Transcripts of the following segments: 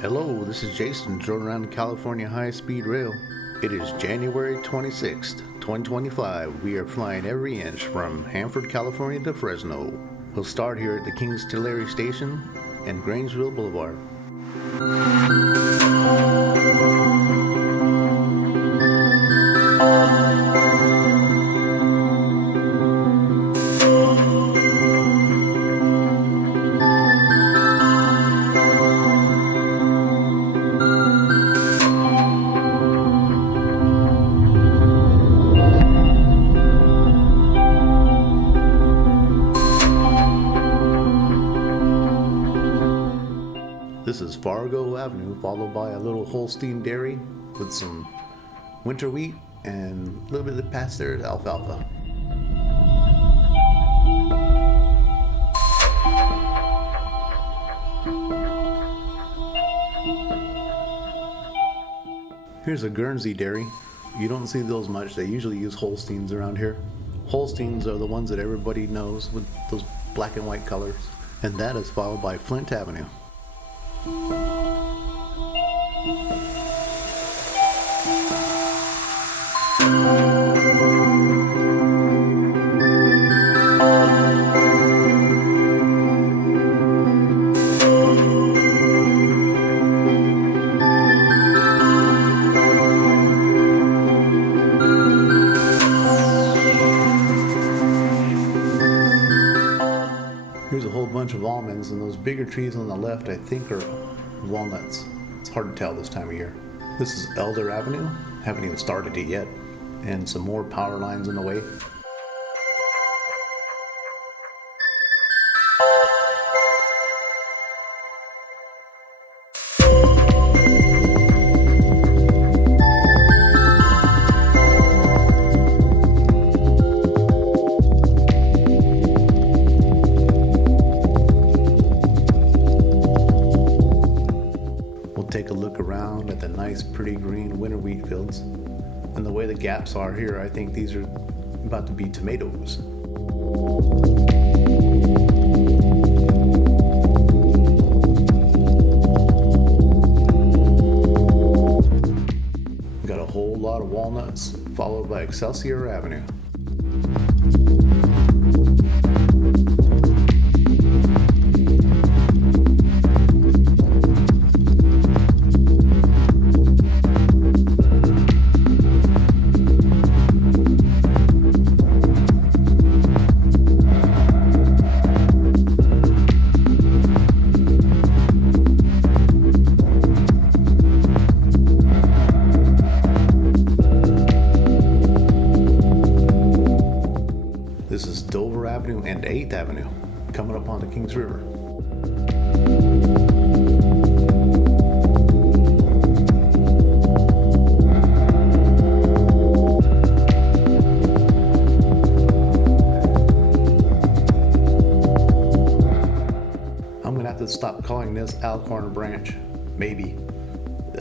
Hello, this is Jason, drone around the California high-speed rail. It is January 26th, 2025. We are flying every inch from Hanford, California to Fresno. We'll start here at the King's Tulare Station and Grangeville Boulevard. This is Fargo Avenue, followed by a little Holstein dairy with some winter wheat and a little bit of past there is alfalfa. Here's a Guernsey dairy. You don't see those much. They usually use Holsteins around here. Holsteins are the ones that everybody knows with those black and white colors. And that is followed by Flint Avenue. Here's a whole bunch of almonds, and those bigger trees on the left I think are walnuts. It's hard to tell this time of year. This is Elder Avenue. Haven't even started it yet. And some more power lines in the way. Take a look around at the nice pretty green winter wheat fields, and the way the gaps are here, I think these are about to be tomatoes. Got a whole lot of walnuts, followed by Excelsior Avenue. This is Dover Avenue and 8th Avenue, coming up on the Kings River. I'm gonna have to stop calling this Alcorn branch, maybe.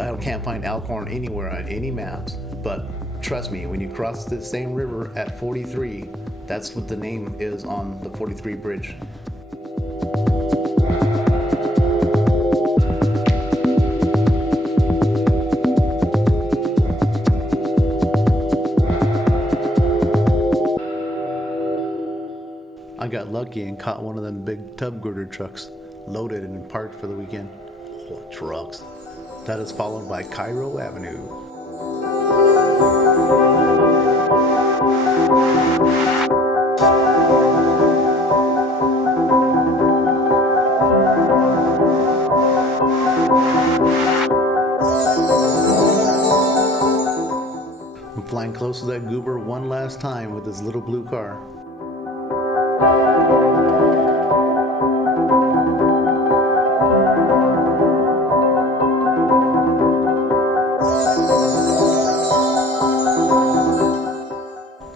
I can't find Alcorn anywhere on any maps, but trust me, when you cross the same river at 43, that's what the name is on the 43 bridge. I got lucky and caught one of them big tub girder trucks, loaded and parked for the weekend. Oh, trucks. That is followed by Cairo Avenue. I'm flying close to that goober one last time with his little blue car.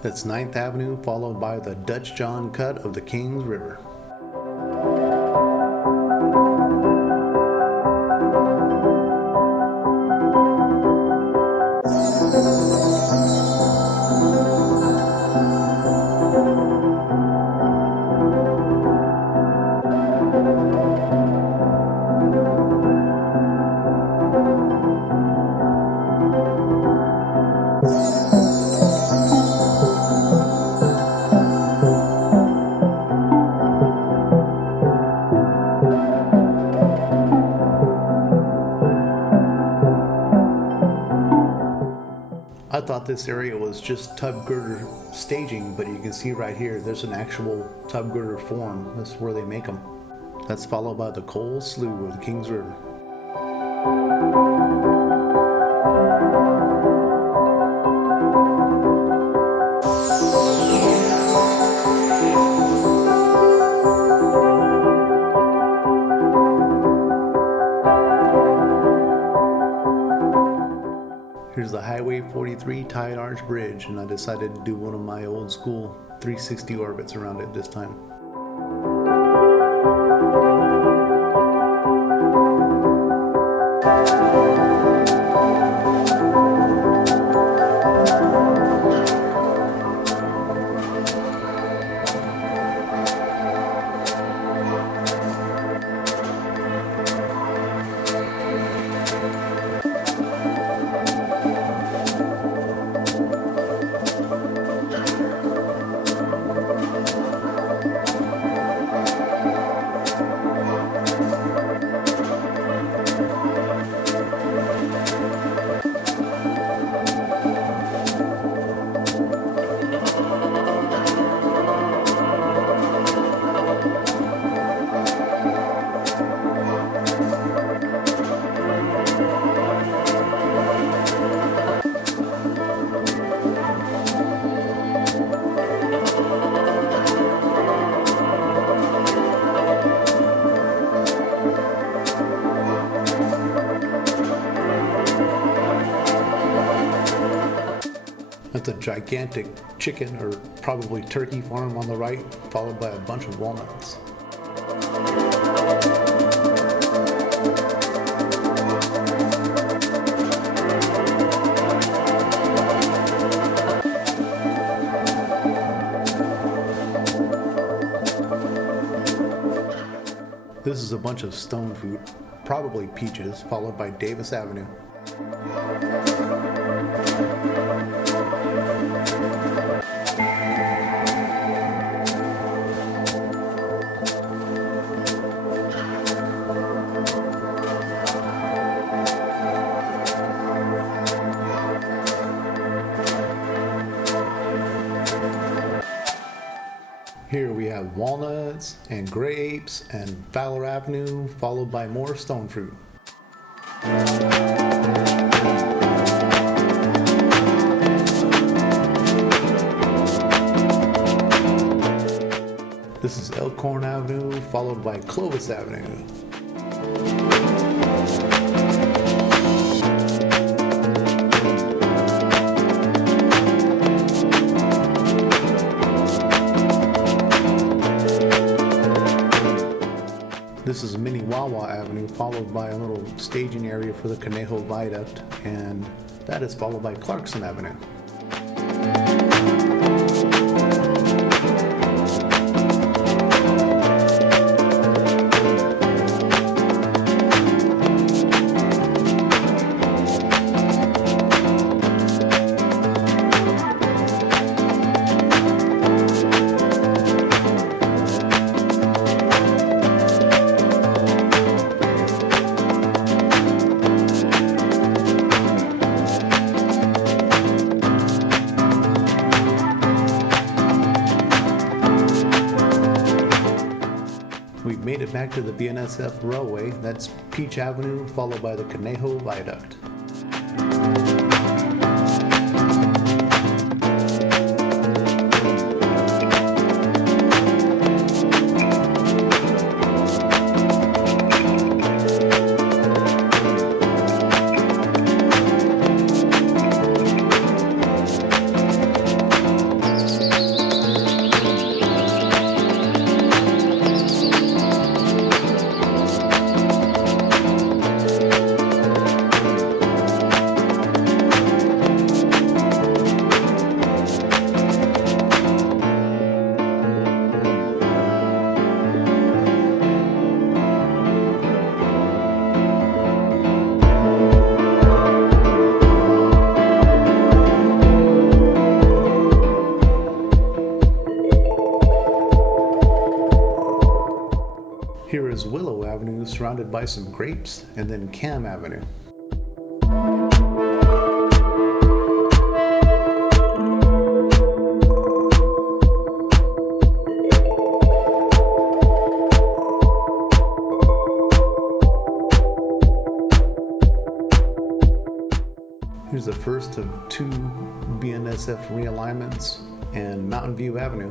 That's 9th Avenue, followed by the Dutch John cut of the Kings River. I thought this area was just tub girder staging, but you can see right here, there's an actual tub girder form. That's where they make them. That's followed by the Coal Slough of the Kings River. Here's the Highway 43 Tide Arch Bridge, and I decided to do one of my old school 360 orbits around it this time. That's a gigantic chicken or probably turkey farm on the right, followed by a bunch of walnuts. This is a bunch of stone fruit, probably peaches, followed by Davis Avenue. Here we have walnuts and grapes and Fowler Avenue, followed by more stone fruit. This is Elkhorn Avenue, followed by Clovis Avenue. This is Minnewawa Avenue, followed by a little staging area for the Conejo Viaduct, and that is followed by Clarkson Avenue. We've made it back to the BNSF railway. That's Peach Avenue, followed by the Conejo Viaduct. Here is Willow Avenue, surrounded by some grapes, and then Kamm Avenue. Here's the first of two BNSF realignments in Mountain View Avenue.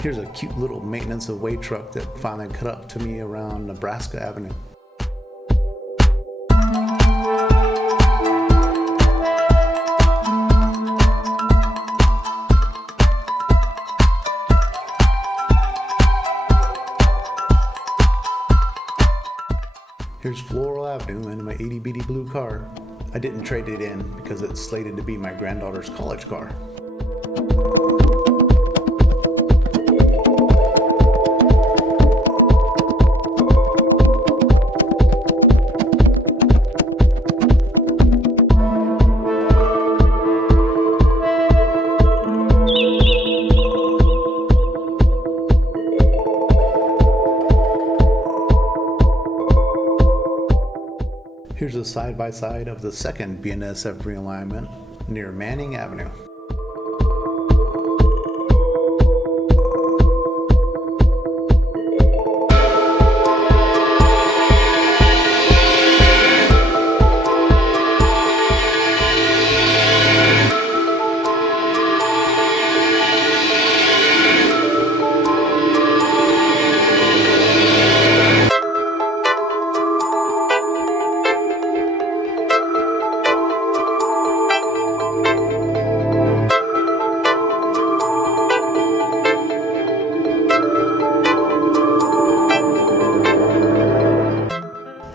Here's a cute little maintenance away truck that finally cut up to me around Nebraska Avenue. Here's Floral Avenue in my itty bitty blue car. I didn't trade it in because it's slated to be my granddaughter's college car. Here's a side-by-side of the second BNSF realignment near Manning Avenue.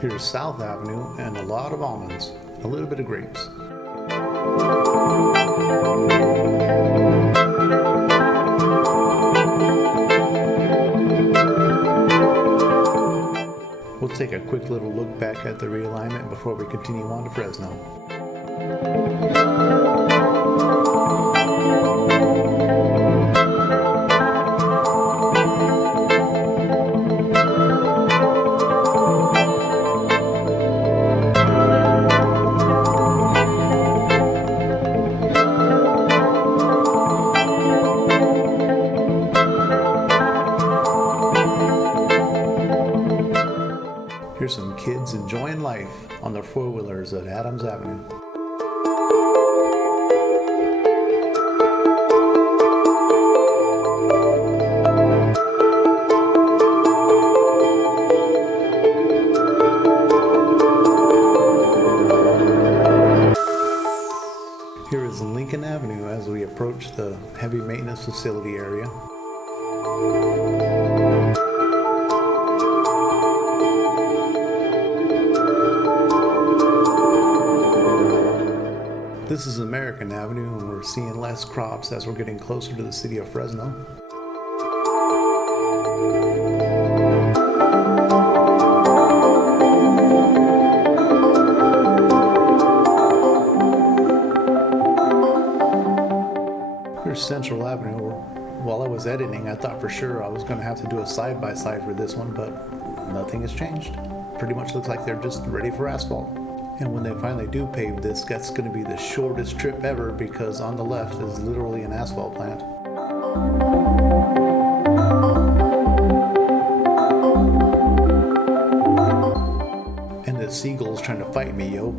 Here's South Avenue and a lot of almonds, a little bit of grapes. We'll take a quick little look back at the realignment before we continue on to Fresno. Here's some kids enjoying life on their four-wheelers at Adams Avenue. Here is Lincoln Avenue as we approach the heavy maintenance facility area. This is American Avenue, and we're seeing less crops as we're getting closer to the city of Fresno. Here's Central Avenue. While I was editing, I thought for sure I was going to have to do a side-by-side for this one, but nothing has changed. Pretty much looks like they're just ready for asphalt. And when they finally do pave this, that's going to be the shortest trip ever because on the left is literally an asphalt plant. And the seagull's trying to fight me, yo.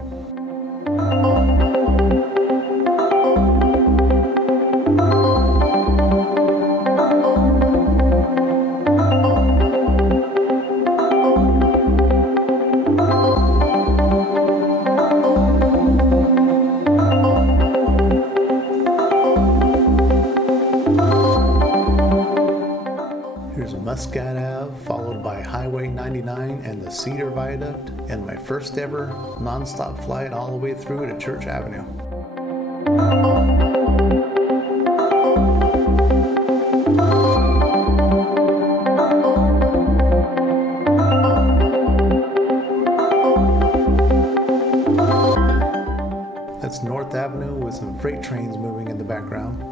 Muscat Ave, followed by Highway 99 and the Cedar Viaduct, and my first ever non-stop flight all the way through to Church Avenue. That's North Avenue with some freight trains moving in the background.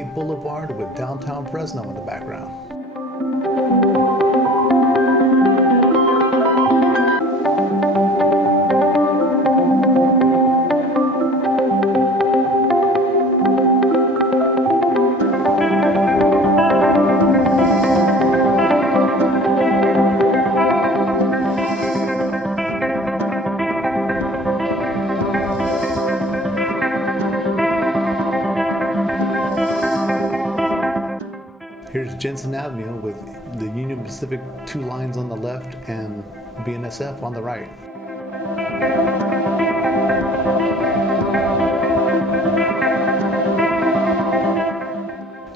Highway Boulevard with Downtown Fresno in the background. Here's Jensen Avenue with the Union Pacific 2 lines on the left and BNSF on the right.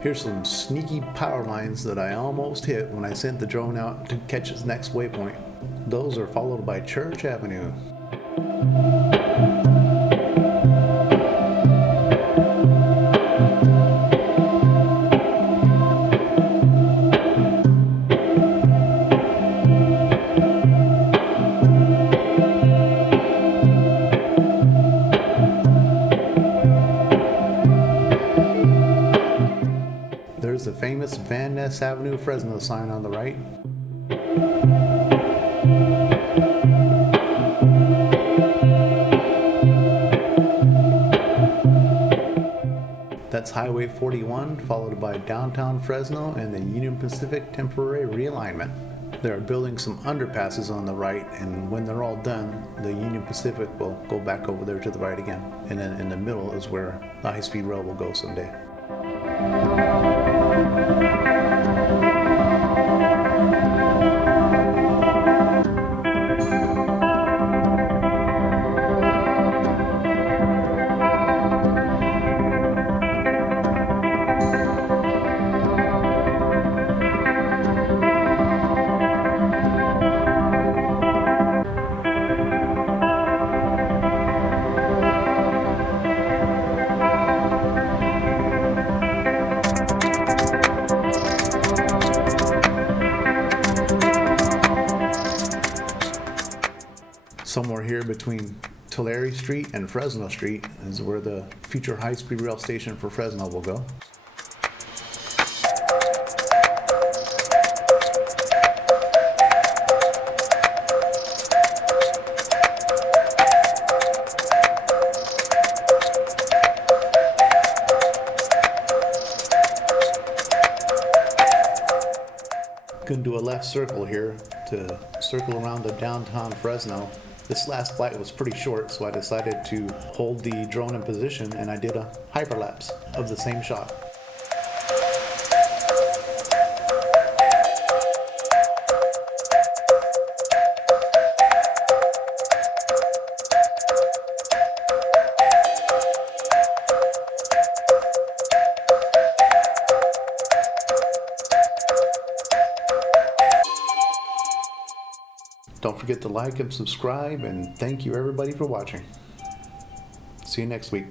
Here's some sneaky power lines that I almost hit when I sent the drone out to catch its next waypoint. Those are followed by Church Avenue. There's the famous Van Ness Avenue Fresno sign on the right. That's Highway 41, followed by Downtown Fresno and the Union Pacific Temporary Realignment. They are building some underpasses on the right, and when they're all done, the Union Pacific will go back over there to the right again. And then in the middle is where the high-speed rail will go someday. Somewhere here between Tulare Street and Fresno Street is where the future high-speed rail station for Fresno will go. Gonna do a left circle here to circle around the downtown Fresno. This last flight was pretty short, so I decided to hold the drone in position and I did a hyperlapse of the same shot. Don't forget to like and subscribe, and thank you everybody for watching. See you next week.